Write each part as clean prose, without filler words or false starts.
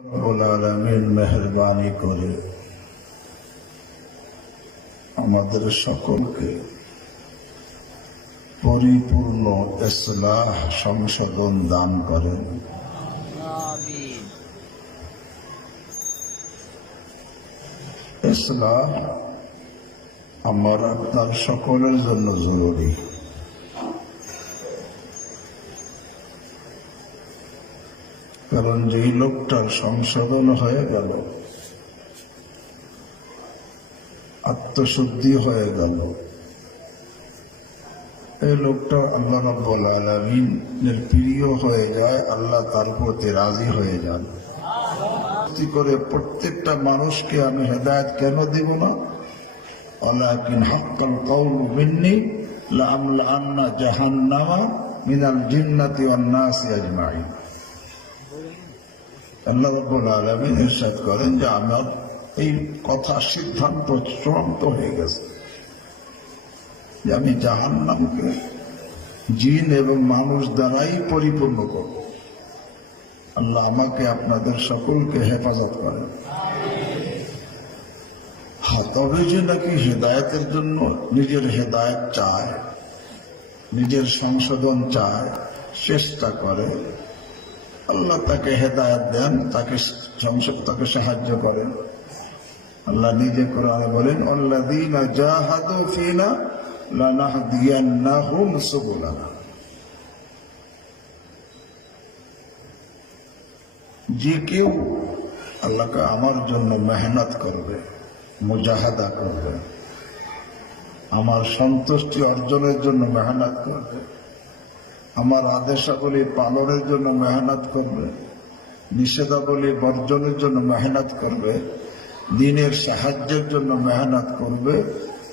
রব্বুল আলামিন মেহেরবানি করে আমাদের সকলকে পরিপূর্ণ ইসলাহ সংশোধন দান করেন। ইসলাহ আমার আপনার সকলের জন্য জরুরি। কারণ যেই লোকটার সংশোধন হয়ে গেল, আত্মশুদ্ধি হয়ে গেল, এই লোকটা আল্লাহ রাব্বুল আলামিনের প্রিয় হয়ে যায়, আল্লাহ তার প্রতি রাজি হয়ে যান। করে প্রত্যেকটা মানুষকে আমি হেদায়েত কেন দিব না? ওয়ালাকিন হাক্কাল কাউলু মিন্নি লাআমলাআন্না জাহান্নামা মিনাল জিন্নাতি ওয়ান নাসি আজমাইন। আল্লাহ রাব্বুল আলামিন ইরশাদ করেন যে আমার এই কথা সিদ্ধান্ত চূড়ান্ত হয়ে গেছে যে আমি জাহান্নামকে জিন এবং মানুষ দ্বারাই পরিপূর্ণ করব। আল্লাহ আমাকে আপনাদের সকলকে হেফাজত করেন। তবে যে নাকি হেদায়েতের জন্য নিজের হেদায়েত চায়, নিজের সংশোধন চায়, চেষ্টা করে, আল্লাহ তাকে হেদায়েত দেন, তাকে সাহায্য করেন। আল্লাহ নিজে কোরআনে বলেন, আল্লাযীনা জাহাদু ফীনা লানাহদিয়ান্নাহুম সুবুলানা। যে কেউ আল্লাহকে আমার জন্য মেহনত করবে, মুজাহাদা করবে, আমার সন্তুষ্টি অর্জনের জন্য মেহনত করবে, আমার আদেশাবলী পালনের জন্য মেহনত করবে, নিষেধাবলী বর্জনের জন্য মেহনত করবে, দ্বীনের সাহায্যের জন্য মেহনত করবে,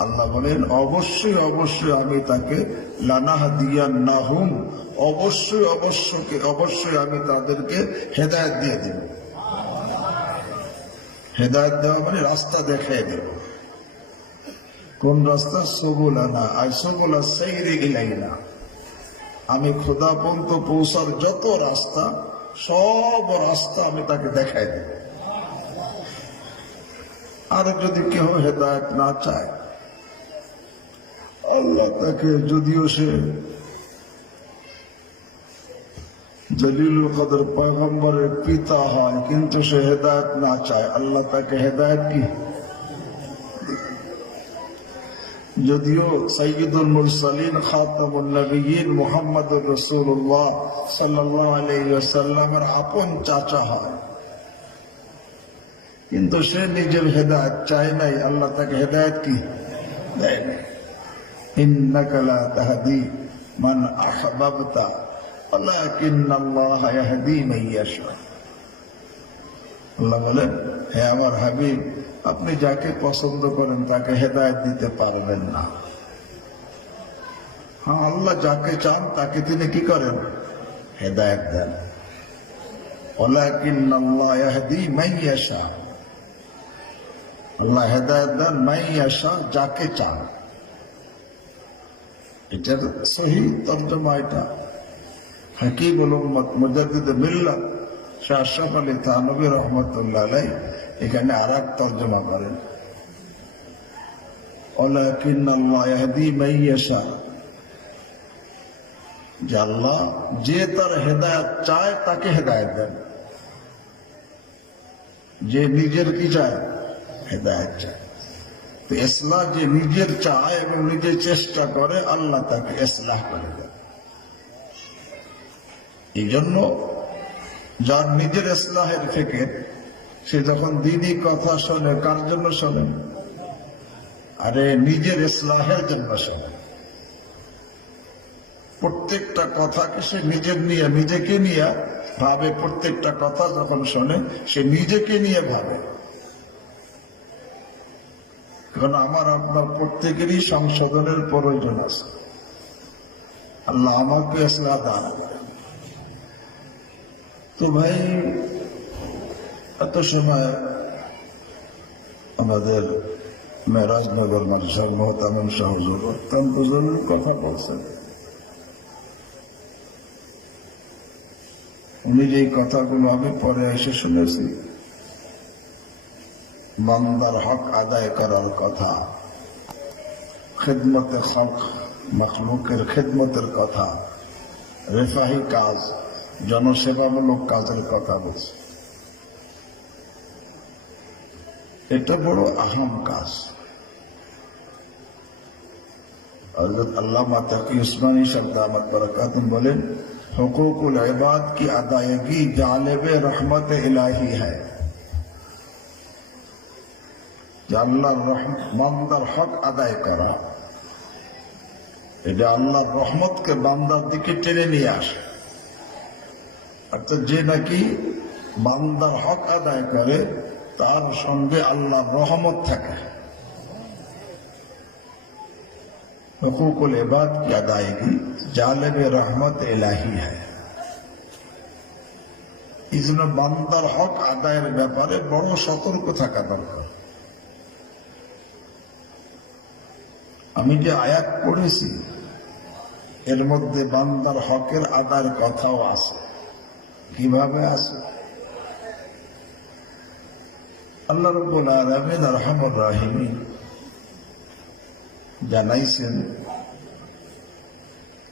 আল্লাহ বলেন অবশ্যই অবশ্যই আমি তাকে লানাহদিয়ান্নাহুম, অবশ্যই আমি তাদেরকে হেদায়েত দিয়ে দেব। হেদায়েত দেওয়া মানে রাস্তা দেখিয়ে দেব। কোন রাস্তা? সুবুলানা, আই সুবুলা সাইরি ইলাইনা। আমি খোদা পর্যন্ত পৌঁছার যত রাস্তা, সব রাস্তা আমি তাকে দেখাই দেব। আর যদি কেউ হেদায়েত না চায়, আল্লাহ তাকে, যদিও সে জলিলুল কদর পয়গম্বরের পিতা হয়, কিন্তু সে হেদায়েত না চায়, আল্লাহ তাকে হেদায়েত কি? যদিও সাইয়্যিদুল মুরসালিন খাতামুন নবিয়্যিন মুহাম্মদুর রাসূলুল্লাহ সাল্লাল্লাহু আলাইহি ওয়াসাল্লামের আপন চাচা হয়, কিন্তু সে নিজের হেদায়েত চায় নাই, আল্লাহ তাকে হেদায়েত কি দেয় নাই। ইন্নাকা লা তাহদি মান আহবাবতা ওয়ালাকিন্নাল্লাহা ইয়াহদি মান ইয়াশা। আল্লাহ বলেন, হে আমার হাবিব, আপনি যাকে পছন্দ করেন তাকে হেদায়েত দিতে পারবেন না। হ্যাঁ, আল্লাহ যাকে চান তাকে তিনি কি করেন? হেদায়েত দেন। ওয়ালাকিন্নাল্লাহা ইয়াহদি মান ইয়াশা। আল্লাহ হেদায়েত দেন মান ইয়াশা, যাকে চান। এটার সহি তরজমা এটা হাকিমুল উম্মত মুজাদ্দিদ মিল্লাত শাহ আশরাফ আলী থানভী রাহমাতুল্লাহ আলাইহি এখানে আরেক তরজমা করেন, ওয়ালাকিন্নাল্লাহা ইয়াহদি মান ইয়াশা। যে আল্লাহ যে তার হেদায়েত চায় তাকে হেদায়েত দেন, যে নিজের কি চায়? হেদায়েত চায়। তো ইসলাহ যে নিজের চায় এবং নিজে চেষ্টা করে, আল্লাহ তাকে ইসলাহ করে দেন। এই জন্য যার নিজের ইসলাহের থেকে সে যখন দ্বীনি কথা শোনে, কার জন্য শোনেন? আরে নিজের ইসলাহের জন্য শোনে। প্রত্যেকটা কথাকে সে নিজেকে নিয়ে ভাবে। প্রত্যেকটা কথা যখন শোনে সে নিজেকে নিয়ে ভাবে। কারণ আমার আপনার প্রত্যেকেরই সংশোধনের প্রয়োজন আছে। আল্লাহ আমাকে ইসলাহ দান করেন। তো ভাই, এত সময় আমাদের মেরাজনগর মাদ্রাসার মোহতামিম শাহ হুজুর অত্যন্ত জরুরি কথা বলছেন। উনি যেই কথাগুলো আমি পরে এসে শুনেছি, বান্দার হক আদায় করার কথা, খেদমতে খালক, মখলুকের খেদমতের কথা, রেফাহি কাজ, জনসেবামূলক কাজের কথা বলছে। এটা বড় আহম কাজ। হযরত আল্লামা তাকি উসমানী সাহেব দামাত বরকাতুম বলেন, হুকুকুল ইবাদ কি আদায়গি জালেবে রহমত ইলাহি হ্যায়। আল্লাহর বান্দার হক আদায় করা, এটা আল্লাহর রহমতকে বান্দার দিকে টেনে নিয়ে আসে। অর্থাৎ যে নাকি বান্দার হক আদায় করে তার সঙ্গে আল্লাহর রহমত থাকে। হুকুকুল ইবাদ কি আদায়গি জালেবে রহমত ইলাহি হ্যায়। এই জন্য বান্দার হক আদায়ের ব্যাপারে বড় সতর্ক থাকা দরকার। আমি যে আয়াত পড়েছি এর মধ্যে বান্দার হকের আদায়ের কথাও আছে। কিভাবে আছে? আল্লাহ রাব্বুল আলামিন আরহামুর রাহিমিন জানাইছেন,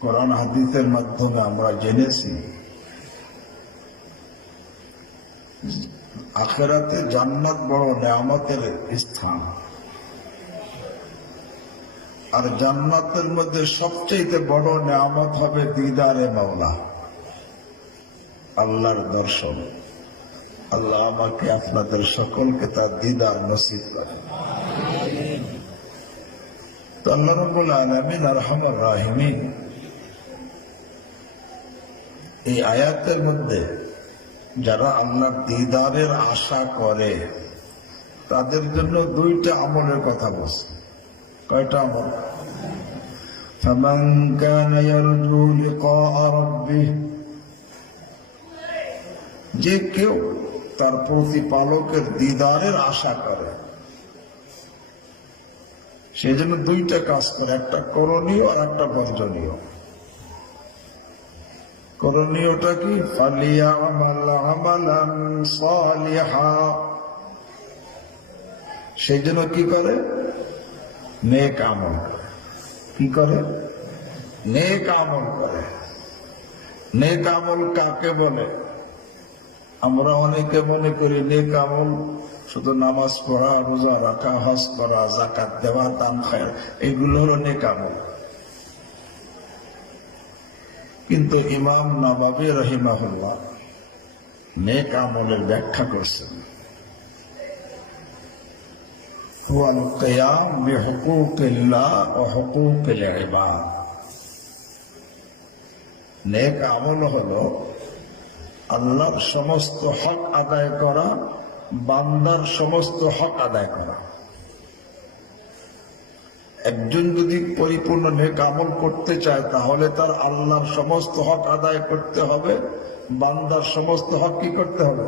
কোরআন হাদিসের মাধ্যমে আমরা জেনেছি, আখিরাতে জান্নাত বড় নেয়ামতের স্থান। আর জান্নাতের মধ্যে সবচেয়ে বড় নেয়ামত হবে দিদারে মাওলা, আল্লাহর দর্শন। আল্লাহ আমাকে আপনাদের সকলকে তার দিদার নসিব করেন। তো আল্লাহ রাব্বুল আলামিন আরহামুর রাহিমিন এই আয়াতের মধ্যে যারা আল্লাহর দিদারের আশা করে তাদের জন্য দুইটা আমলের কথা বলছে। কয়টা আমল? ফামান কানা ইয়ারজু লিকা রাব্বিহ, যে কেউ তার প্রতিপালকের দিদারের আশা করে সেই জন্য দুইটা কাজ করে, একটা করণীয় আর একটা বর্জনীয়। করণীয়টা কি? ফালিয়ামাল আমালান সালিহা, সেই জন্য কি করে? নেক আমল করে। কি করে? নেক আমল করে। নেক আমল কাকে বলে? আমরা অনেকে মনে করি নেক আমল শুধু নামাজ পড়া, রোজা রাখা, হজ করা, যাকাত দেওয়া, দান খায়, এগুলো হলো নেক আমল। কিন্তু ইমাম নববী রাহিমাহুল্লাহ নেক আমলের ব্যাখ্যা করছেন, হুয়াল কিয়াম বিহুকুকিল্লাহ ওয়া হুকুকিল ইবাদ। নেক আমল হলো আল্লাহর সমস্ত হক আদায় করা, বান্দার সমস্ত হক আদায় করা। একজন যদি পরিপূর্ণ নেক আমল করতে চায় তাহলে তার আল্লাহর সমস্ত হক আদায় করতে হবে, বান্দার সমস্ত হক কি করতে হবে?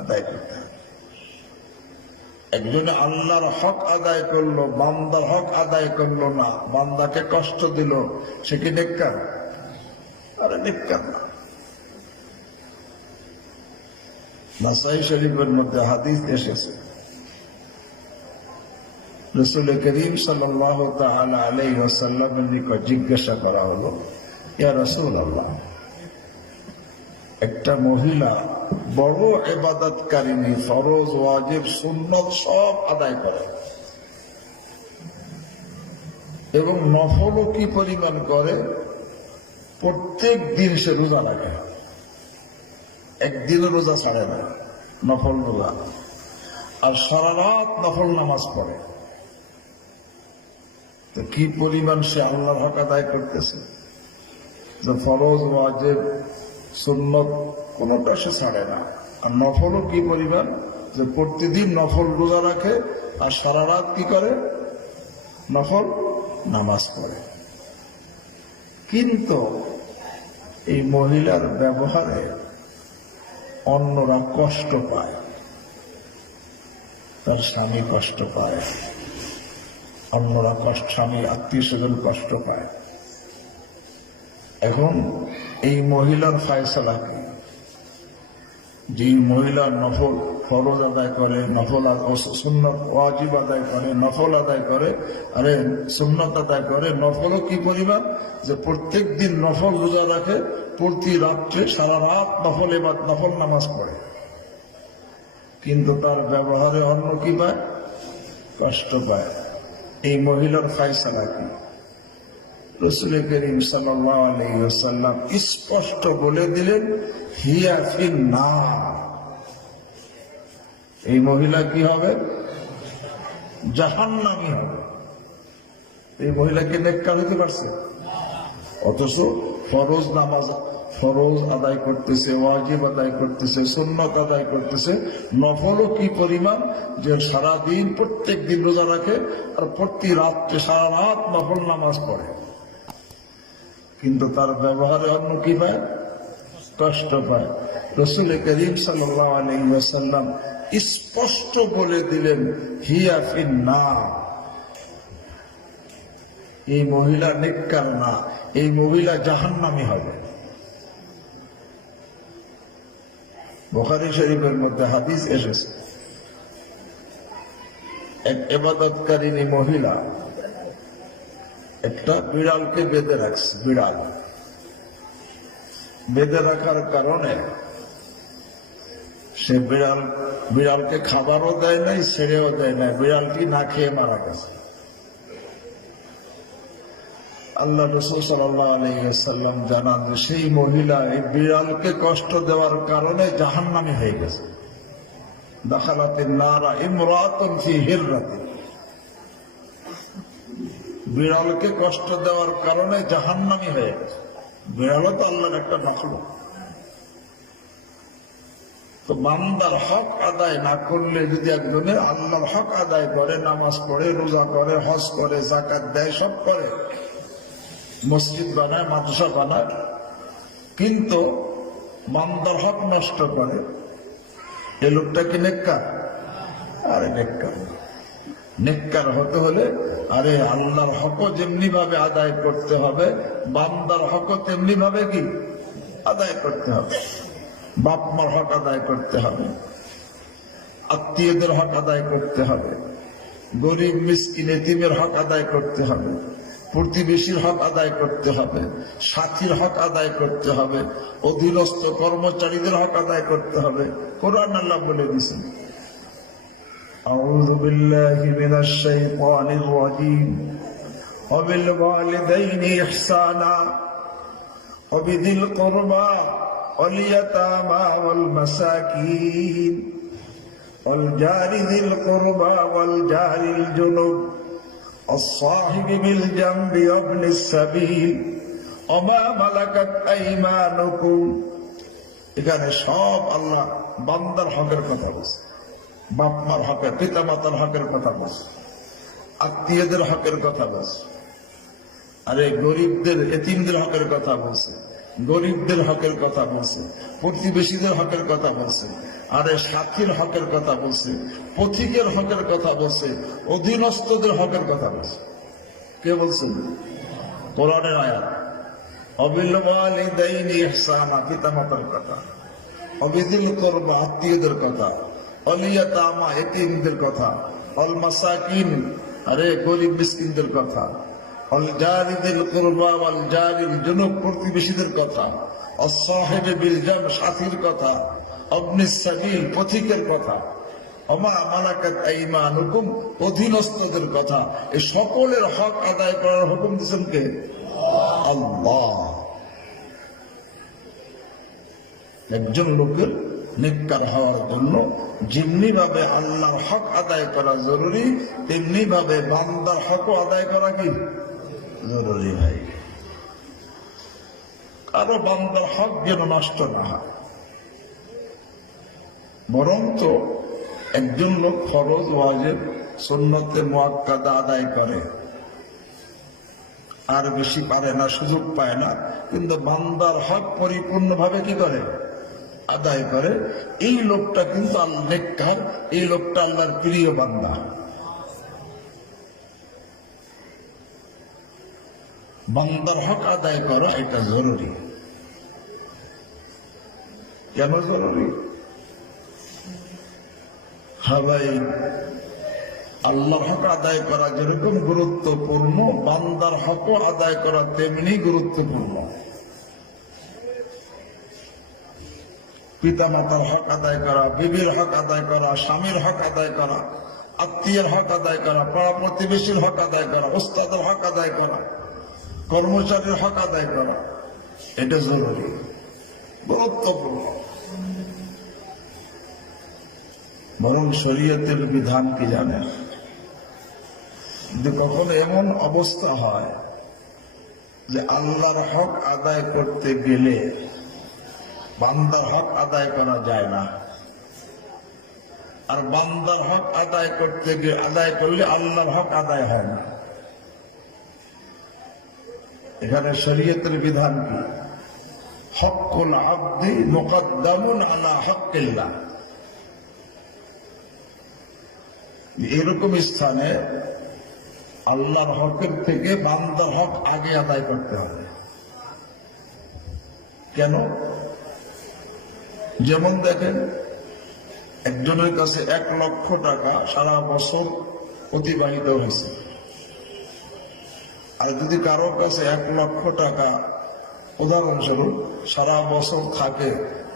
আদায় করতে হবে। একজনে আল্লাহর হক আদায় করলো, বান্দার হক আদায় করলো না, বান্দাকে কষ্ট দিল, সে কি নেককার? আরে নেককার না। নাসাই শরীফের মধ্যে হাদিস এসেছে, রাসূল করিম সাল্লাল্লাহু তাআলা আলাইহি ওয়াসাল্লামের নিকট জিজ্ঞাসা করা হলো, ইয়া রাসূলুল্লাহ, একটা মহিলা বড় ইবাদতকারিনী, ফরজ, ওয়াজিব, সুন্নত সব আদায় করে এবং নফলও কি পরিমাণ করে? প্রত্যেক দিন সে রোজা রাখে, একদিনও রোজা ছাড়ে না, নফল রোজা, আর সারা রাত নফল নামাজ পড়ে। তো কি পরিমাণ সে আল্লাহর হক আদায় করতেছে? যে ফরজ, ওয়াজিব, সুন্নত কোনটা সে ছাড়ে না, আর নফলও কি পরিমাণ? যে প্রতিদিন নফল রোজা রাখে আর সারা রাত কি করে? নফল নামাজ পড়ে। কিন্তু এই মহিলার ব্যবহারে অন্যরা কষ্ট পায়, তার স্বামী কষ্ট পায়, অন্যরা কষ্ট, স্বামী আত্মীয় স্বজন কষ্ট পায়। এখন এই মহিলার ফয়সালা কি? যে মহিলা নফল ফরজ আদায় করে, নফল সুন্নত ওয়াজিব আদায় করে, নফল আদায় করে, আরে সুন্নত আদায় করে, নফলও কি পরিমাণ যে প্রত্যেক দিন নফল রোজা রাখে, প্রতি রাত্রে সারা রাত নফল নামাজ পড়ে, কিন্তু তার ব্যবহারে অন্য কি পায়? কষ্ট পায়। এই মহিলার ফায়সালা কি? রাসূল করিম সাল্লাল্লাহু আলাইহি ওয়াসাল্লাম স্পষ্ট বলে দিলেন, হিয়া ফিন নার। এই মহিলা কি হবে? জাহান্নামী হবে। এই মহিলাকে নেককার হতে পারছে? অথচ ফরজ নামাজ, ফরজ আদায় করতেছে, ওয়াজিব আদায় করতেছে, সুন্নত আদায় করতেছে, নফলও কি পরিমাণ যে সারাদিন প্রত্যেক দিন রোজা রাখে আর প্রতি রাত্রে সারা রাত নফল নামাজ পড়ে, কিন্তু তার ব্যবহারে অন্য কি পায়? কষ্ট পায়। রাসূল করিম সাল্লাল্লাহু আলাইহি ওয়াসাল্লাম স্পষ্ট বলে দিলেন, হিয়া ফিন নার। এই মহিলা নেককার না, এই মহিলা জাহান্নামী হবে। বুখারী শরীফের মধ্যে হাদিস এসেছে, এক ইবাদতকারিনী মহিলা একটা বিড়ালকে বেঁধে রাখছে। বিড়াল বেঁধে রাখার কারণে সে বিড়ালকে খাবারও দেয় নাই, ছেড়েও দেয় নাই, বিড়ালটি না খেয়ে মারা গেছে। আল্লাহ রাসূল সাল্লাল্লাহু আলাইহি ওয়াসাল্লাম জানান যে সেই মহিলা এই বিড়ালকে কষ্ট দেওয়ার কারণে জাহান্নামী হয়ে গেছে। দাখালাতিন নারা ইমরাতুন ফি হিররাতিন। বিড়ালকে কষ্ট দেওয়ার কারণে জাহান্নামী হয়ে গেছে। বিড়ালও তো আল্লাহর একটা মাখলুক। তো বান্দার হক আদায় না করলে যদি একজনের আল্লাহর হক আদায় করে, নামাজ পড়ে, রোজা করে, হজ করে, যাকাত দেয়, সব করে, মসজিদ বানায়, মাদ্রাসা বানায়, কিন্তু বান্দার হক নষ্ট করে, এ লোকটা কি নেককার? আরে নেককার। নেককার হতে হলে আরে আল্লাহর হকও যেমনি ভাবে আদায় করতে হবে, বান্দার হকও তেমনি ভাবে কি আদায় করতে হবে। বাপ মার হক আদায় করতে হবে, আত্মীয়দের হক আদায় করতে হবে, গরিব মিসকিন এতিমের হক আদায় করতে হবে, প্রতিবেশীর হক আদায় করতে হবে, সাথীর হক আদায় করতে হবে, অধীনস্থ কর্মচারীদের হক আদায় করতে হবে। কোরআন আল্লাহ বলে দিয়েছেন, আউযু বিল্লাহি মিনাশ শাইতানির রাজীম, ওয়া বিল ওয়ালিদাইনি ইহসানা ওয়া বিযিল কুরবা ওয়াল ইয়াতামা ওয়াল মাসাকিন ওয়াল জারি যিল কুরবা ওয়াল জারিল জুনুব الصاحب بالجنب وابن السبيل وما ملكت ايمانكم। এখানে সব আল্লাহ বান্দার হকের কথা বলছে, বাপ মার হকের, পিতা মাতার হকের কথা বলছে, আত্মীয়দের হকের কথা বলছে, আরে গরিবদের এতিমদের হকের কথা বলছে, গরিবদের হকের কথা বলছে, প্রতিবেশীদের হকের কথা বলছে, আরে সাথীর হকের কথা বলছে, পথিকের হকের কথা বলছে, অধীনস্থদের হকের কথা বলছে। কে বলছেন? কোরআনের আয়াত। অবিল ওয়ালিদাইনি ইহসানা, পিতামাতার কথা, অবিদিল কুরবা, আত্মীয়দের কথা, ওয়াল ইয়াতামা, এতিমদের কথা, ওয়াল মাসাকিন, আরে গরিব মিসকিনদের কথা, ওয়াল জারি যিল কুরবা ওয়াল জারিল জুনুব, প্রতিবেশীদের কথা, আস-সাহিব বিল জাম, সাথীর কথা, ইবনিস সাবিল, পথিকের কথা, ওমা মালাকাত আইমানুকুম, অধীনস্থদের কথা। এই সকলের হক আদায় করার হুকুম দিয়েছেন কে? আল্লাহ। একজন লোকের নেককার হওয়ার জন্য যেমনি ভাবে আল্লাহর হক আদায় করা জরুরি, তেমনি ভাবে বান্দার হকও আদায় করা কি জরুরি। ভাই, কারো বান্দার হক যেন নষ্ট না হয়। বরং তো একজন লোক ফরজ, ওয়াজিব, সুন্নতে মুআক্কাদা আদায় করে, আর বেশি পারে না, সুযোগ পায় না, কিন্তু বান্দার হক পরিপূর্ণভাবে কি করে? আদায় করে। এই লোকটা কিন্তু আল্লাহ নেককার, এই লোকটা আল্লাহর প্রিয় বান্দা। বান্দার হক আদায় করা এটা জরুরি। কেন জরুরি? হ্যাঁ ভাই, আল্লাহর হক আদায় করা যেরকম গুরুত্বপূর্ণ, বান্দার হক আদায় করা তেমনি গুরুত্বপূর্ণ। পিতা মাতার হক আদায় করা, বিবির হক আদায় করা, স্বামীর হক আদায় করা, আত্মীয়ের হক আদায় করা, পাড়া প্রতিবেশীর হক আদায় করা, ওস্তাদের হক আদায় করা, কর্মচারীর হক আদায় করা, এটা জরুরি, গুরুত্বপূর্ণ। বরং শরীয়তের বিধান কি জানেন? যদি কখনো এমন অবস্থা হয় যে আল্লাহর হক আদায় করতে গেলে বান্দার হক আদায় করা যায় না, আর বান্দার হক আদায় করতে গিয়ে আদায় করলে আল্লাহর হক আদায় হয় না, এখানে শরীয়তের বিধান কি? হক্কুল আবদি মুকদ্দামুন আলা হক্কিল্লাহ। এরকম স্থানে আল্লাহর হকের থেকে বান্দার হক আগে আদায় করতে হবে। কেন? যেমন দেখেন, একজনের কাছে 1 লক্ষ টাকা সারা বছর অতিবাহিত হয়েছে, আর যদি কারো কাছে 1 লক্ষ টাকা উদাহরণস্বরূপ সারা বছর থাকে,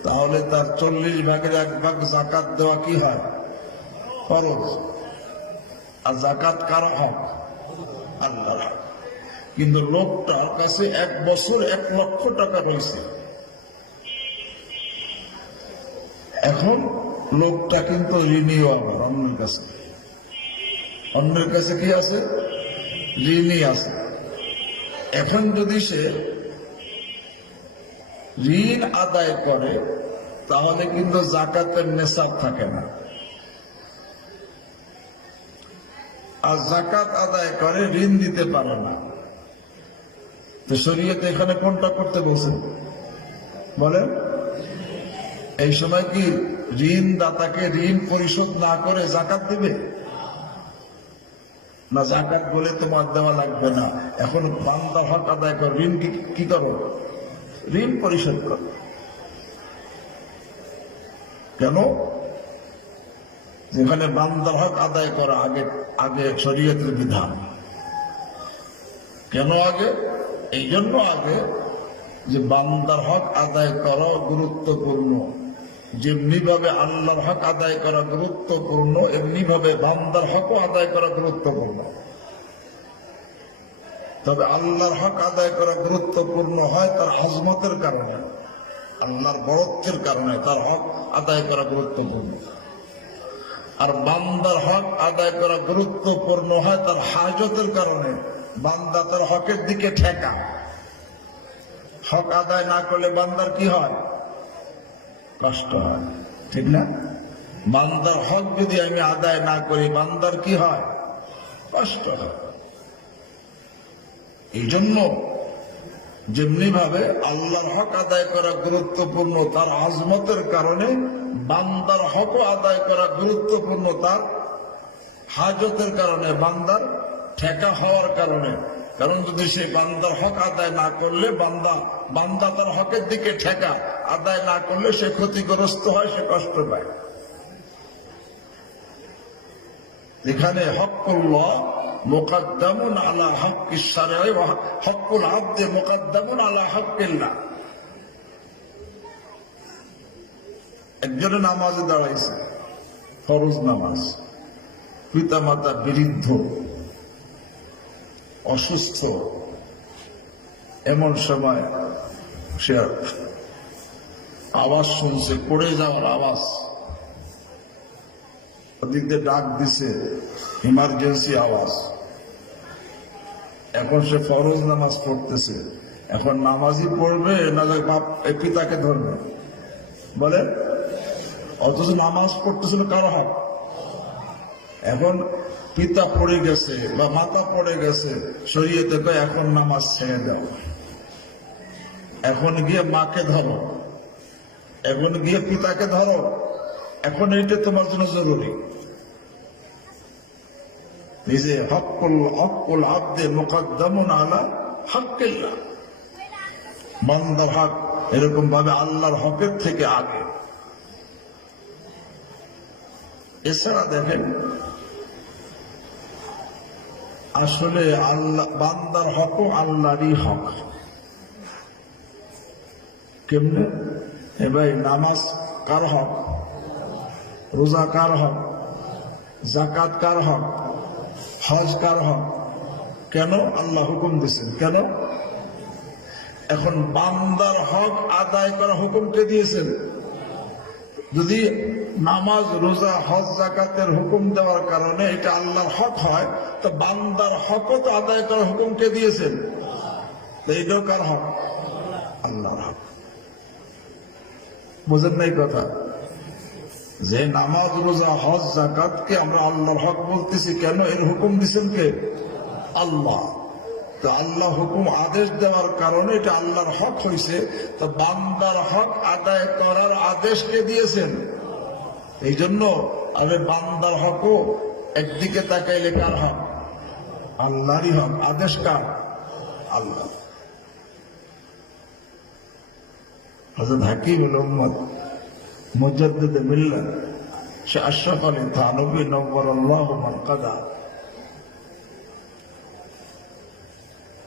তাহলে তার 40 ভাগের 1 ভাগ জাকাত দেওয়া কি হয়? ফরজ। আর জাকাত কারো হক? আল্লাহর হক। কিন্তু লোকটার কাছে 1 বছর 1 লক্ষ টাকা রয়েছে, এখন লোকটা কিন্তু ঋণী আবার অন্যের কাছে। অন্যের কাছে কি আছে? ঋণী আছে। এখন যদি সে ঋণ আদায় করে, তাহলে কিন্তু জাকাতের নেশাব থাকে না। আর জাকাত আদায় করে ঋণ দিতে পারে না। তো শরীয়তে এখানে কোনটা করতে বলছেন বলেন? এই সময় কি ঋণ দাতাকে ঋণ পরিশোধ না করে জাকাত দিবে না? জাকাত বলে তোমার দেওয়া লাগবে না, এখন বান্দার হক আদায় কর, ঋণ কি করো? ঋণ পরিশোধ কর। কেন? যেখানে বান্দার হক আদায় করা আগে আগে শরীয়তের বিধান। কেন আগে? এই জন্য আগে যে বান্দার হক আদায় করা গুরুত্বপূর্ণ। যেমনি ভাবে আল্লাহর হক আদায় করা গুরুত্বপূর্ণ, এমনি ভাবে বান্দার হকও আদায় করা গুরুত্বপূর্ণ। তবে আল্লাহর হক আদায় করা গুরুত্বপূর্ণ হয় তার আজমতের কারণে, আল্লাহর বড়ত্বের কারণে তার হক আদায় করা গুরুত্বপূর্ণ। আর বান্দার হক আদায় করা গুরুত্বপূর্ণ হয় তার হাজতের কারণে, বান্দা তার হকের দিকে ঠেকা। হক আদায় না করলে বান্দার কি হয়? কষ্ট হয়, ঠিক না? বান্দার হক যদি আমি আদায় না করি, বান্দার কি হয়? কষ্ট হয়। এই জন্য যেমনি ভাবে আল্লাহর হক আদায় করা গুরুত্বপূর্ণ তার আজমতের কারণে, বান্দার হকও আদায় করা গুরুত্বপূর্ণ তার হাজতের কারণে, বান্দার ঠেকা হওয়ার কারণে। কারণ যদি সে বান্দার হক আদায় না করলে, বান্দা তার হকের দিকে ঠেকা আদায় না করলে সে ক্ষতিগ্রস্ত হয়, সে কষ্ট পায়। এখানে হক্কুল্লাহ মুকদ্দামুন আলা হক্কিশ শারঈ ওয়া হক্কুল আবদি মুকদ্দামুন আলা হক্কিল্লাহ। একজনের নামাজে দাঁড়াইছে, ফরজ নামাজ, পিতা মাতা বৃদ্ধ, অসুস্থ, এমন সময় সে আওয়াজ শুনছে, পড়ে যাওয়ার আওয়াজ, ওদিক দিয়ে ডাক দিছে, ইমার্জেন্সি আওয়াজ। এখন সে ফরজ নামাজ পড়তেছে, এখন নামাজই পড়বে না বাপ পিতাকে ধরবে বলে? অথচ নামাজ পড়তেছিল কারো হক। এখন পিতা পড়ে গেছে বা মাতা পড়ে গেছে, শরীয়তে কয় এখন নামাজ ছেড়ে দাও, এখন গিয়ে মাকে ধরো, এখন গিয়ে পিতাকে ধরো, এখন এইটা তোমার জন্য জরুরি। নিজে হক্কুল আবদে মুকদ্দামুন আলা হক্কিল্লাহ। বান্দার হক এরকম ভাবে আল্লাহর হকের থেকে আগে। এছাড়া দেখেন আসলে আল্লাহ বান্দার হকও আল্লাহরই হক। কেমনে? ভাই নামাজ কার হক? রোজা কার হক? জাকাত কার হক? হজ কার হক? কেন? আল্লাহ হুকুম দিয়েছেন। কেন? এখন বান্দার হক আদায় করা হুকুম কে দিয়েছেন? যদি নামাজ রোজা হজ জাকাতের হুকুম দেওয়ার কারণে এটা আল্লাহর হক হয়, তো বান্দার হকও তো আদায় করার হুকুম কে দিয়েছেন? এইটাও কার হক? আল্লাহর হক। বুঝেন নাই কথা? যে নামাজ রোজা হজ জাকাতকে আমরা আল্লাহর হক বলতেছি, কেন? এর হুকুম দিচ্ছেন কে? আল্লাহ। তো আল্লাহ হুকুম আদেশ দেওয়ার কারণে এটা আল্লাহর হক হয়েছে। তো বান্দার হক আদায় করার আদেশ কে দিয়েছেন? এই জন্য আমি বান্দার হকও একদিকে তাকাইলে কার হক? আল্লাহরই হক। আদেশ কার? আল্লাহ। হযরত হাকিমুল উম্মত মুজাদ্দিদ মিল্লাত শাহ আশরাফ আলী থানভী নওয়ারাল্লাহু মারকাদা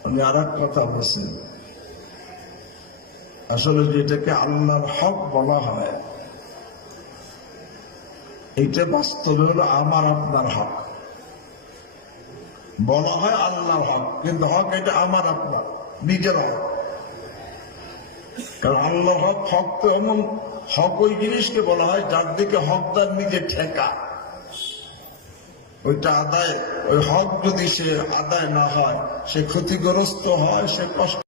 উনি আর এক কথা বলছেন, আসলে যেটাকে আল্লাহর হক বলা হয় এইটা বাস্তবে হলো আমার আপনার হক। বলা হয় আল্লাহর হক, কিন্তু হক এটা আমার আপনার নিজের হক। কারণ আল্লাহর হক, হক তো এমন হক ওই জিনিসকে বলা হয় যার দিকে হকদার নিজে ঠেকা, ওইটা আদায়, ওই হক যদি সে আদায় না হয়, সে ক্ষতিগ্রস্ত হয়, সে কষ্ট